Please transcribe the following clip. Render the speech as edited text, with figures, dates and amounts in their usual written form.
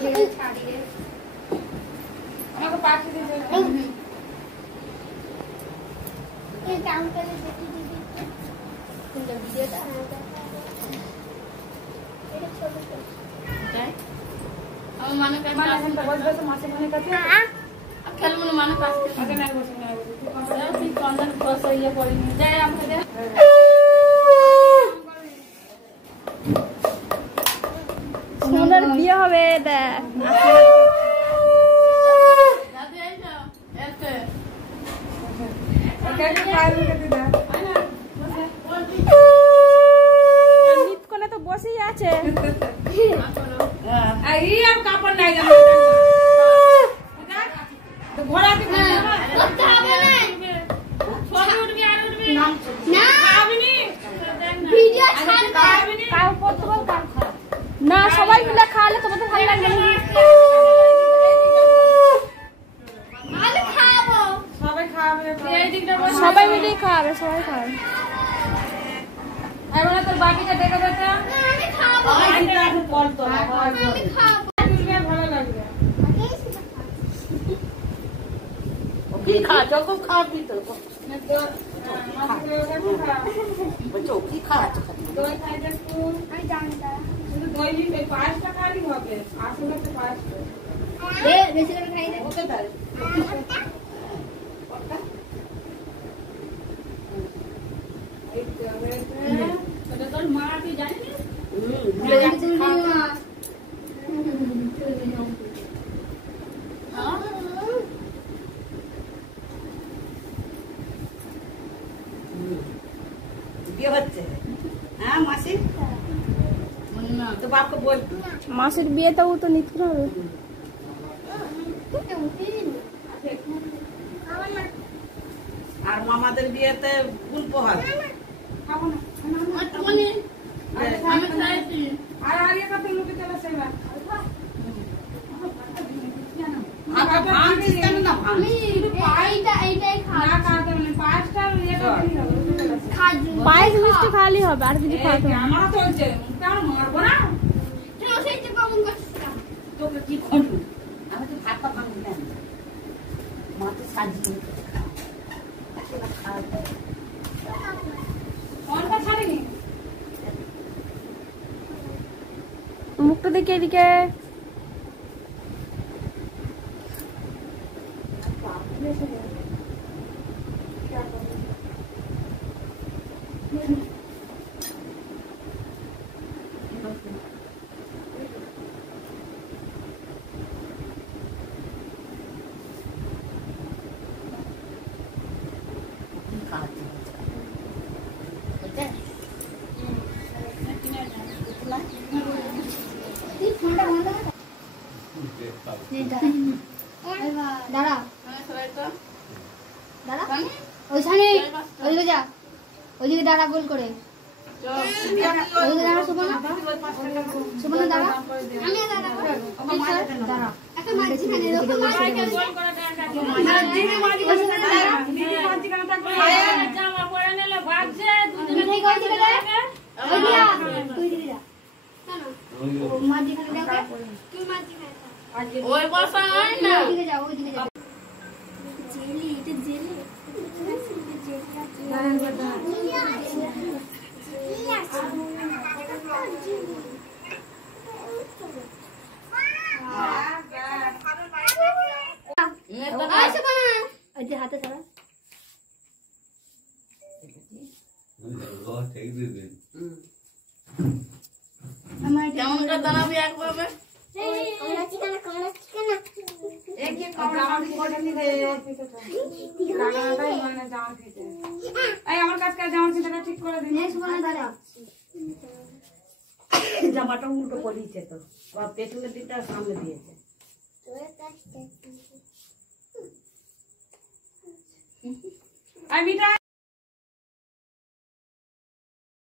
আমাকে পাঠিয়ে দিতে আমার মানে বসবে তো মাসে মানে কাছে খেল মনে মানে কাছে আগে না বসে না তুই কন্ডন বস ইয়ে পড়িনি যাই আমাকে সোনার বিয়ে হবে দেখ নিতকোনে তো বসেই আছে কাপড় নাই না সবাই মিলে খাওয়ালে তোমাদের ভালো লাগবে সবাই মিলে খাওয়াবে সবাই খাওয়াবে এবার তোর বাকিটা দেখে দেখে ভালো লাগবে কি খা যখন খাবি তো কি খাওয়াচ্ছ দই খাইতে স্কুল আমি জানি না শুধু দই নিয়ে পাঁচটা খালি হবে আসলে তো পাঁচটা বেশি করে খাই ওকে দাও এটা তোর মা তুই জানিস বিয়ে হচ্ছে হ্যাঁ মাসি তো বাপকে বল মাসির বিয়েতেও তো নিতে হবে আর মামাদের বিয়েতে ফুল পোহাল খাবো না আর আরিয়া কত লোকে চলে সেবা পায়েস মিষ্টি খালি হবে আর কিছু খাওয়াতে হবে আমার চলছে কেমন মারবো না তোকে কি করবো আমি তো ভাতটা ভাঙবি না মাকে সাজিয়ে অনটা ছাড়িনি মুখটা দেখে এদিকে দাঁড়া দাঁড়া ওইখানে ওইদিকে যা ওইদিকে দাঁড়া গোল করে ওইদিকে দাঁড়া সুবর্ণা সুবর্ণা দাঁড়া আমি দাঁড়া দাঁড়া একটা মাঝি খানে দেখো মাঝি গোল করে দাঁড়া দিদি মাঝি করে দাঁড়া দিদি মাঝি করে দাঁড়া জামা পরে নিলে ভাগছে দুদিন ঠিক হয়ে যাবে ওইদিকে তুই দিদি যা না মাঝি খানে দেখো তুই মাঝি খানে ওই বসা হয় না ওইদিকে যা ওইদিকে যা জেলি এটা জেলি হাতে ছাড়া কেমন করে দাঁড়াবি একভাবে আমার কাছে জামা ফিতেটা ঠিক করে দিন জামাটা উল্টো পরিয়েছে তো পেছনের দিকটা সামনে দিয়েছে মিঠা